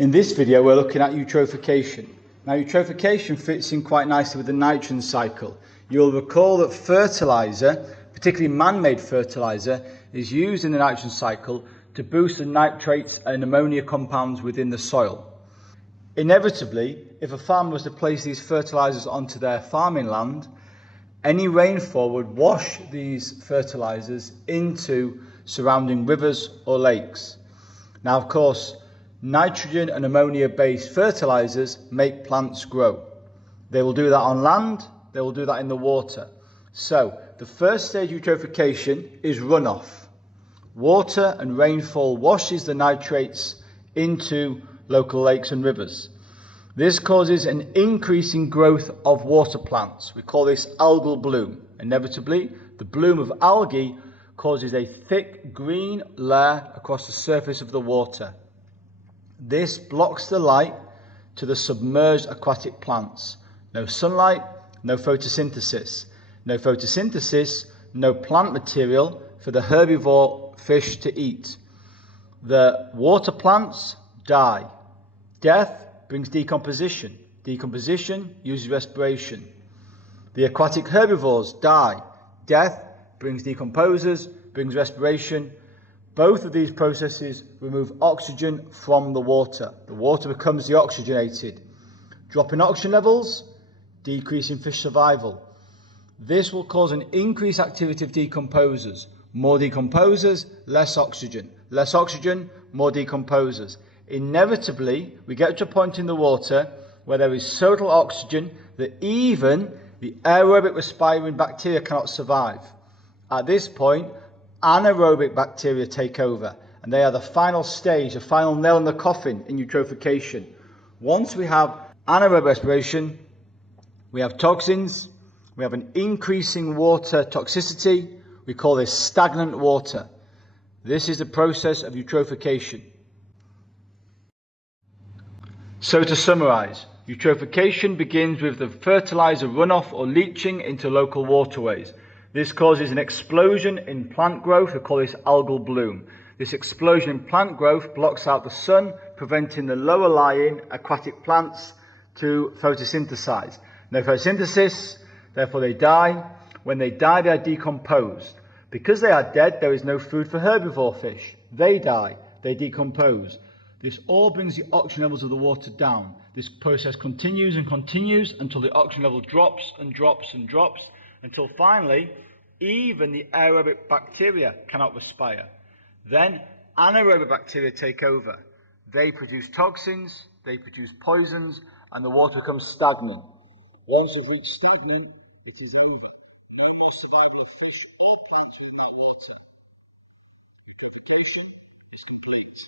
In this video we're looking at eutrophication. Now eutrophication fits in quite nicely with the nitrogen cycle. You'll recall that fertiliser, particularly man-made fertiliser, is used in the nitrogen cycle to boost the nitrates and ammonia compounds within the soil. Inevitably, if a farmer was to place these fertilisers onto their farming land, any rainfall would wash these fertilisers into surrounding rivers or lakes. Now, of course, nitrogen and ammonia-based fertilisers make plants grow. They will do that on land, they will do that in the water. So, the first stage of eutrophication is runoff. Water and rainfall washes the nitrates into local lakes and rivers. This causes an increase in growth of water plants. We call this algal bloom. Inevitably, the bloom of algae causes a thick green layer across the surface of the water. This blocks the light to the submerged aquatic plants. No sunlight, no photosynthesis. No photosynthesis, no plant material for the herbivore fish to eat. The water plants die. Death brings decomposition. Decomposition uses respiration. The aquatic herbivores die. Death brings decomposers, brings respiration. Both of these processes remove oxygen from the water. The water becomes deoxygenated. Drop in oxygen levels, decrease in fish survival. This will cause an increased activity of decomposers. More decomposers, less oxygen. Less oxygen, more decomposers. Inevitably, we get to a point in the water where there is so little oxygen that even the aerobic respiring bacteria cannot survive. At this point, anaerobic bacteria take over, and they are the final stage, the final nail in the coffin in eutrophication. Once we have anaerobic respiration, we have toxins, we have an increasing water toxicity. We call this stagnant water. This is the process of eutrophication. So to summarize, eutrophication begins with the fertilizer runoff or leaching into local waterways. This causes an explosion in plant growth. We call this algal bloom. This explosion in plant growth blocks out the sun, preventing the lower lying aquatic plants to photosynthesize. No photosynthesis, therefore they die. When they die, they are decomposed. Because they are dead, there is no food for herbivore fish. They die, they decompose. This all brings the oxygen levels of the water down. This process continues and continues until the oxygen level drops and drops and drops, until finally even the aerobic bacteria cannot respire. Then anaerobic bacteria take over. They produce toxins, they produce poisons, and the water becomes stagnant. Once we've reached stagnant, it is over. No more survival of fish or plants in that water. Eutrophication is complete.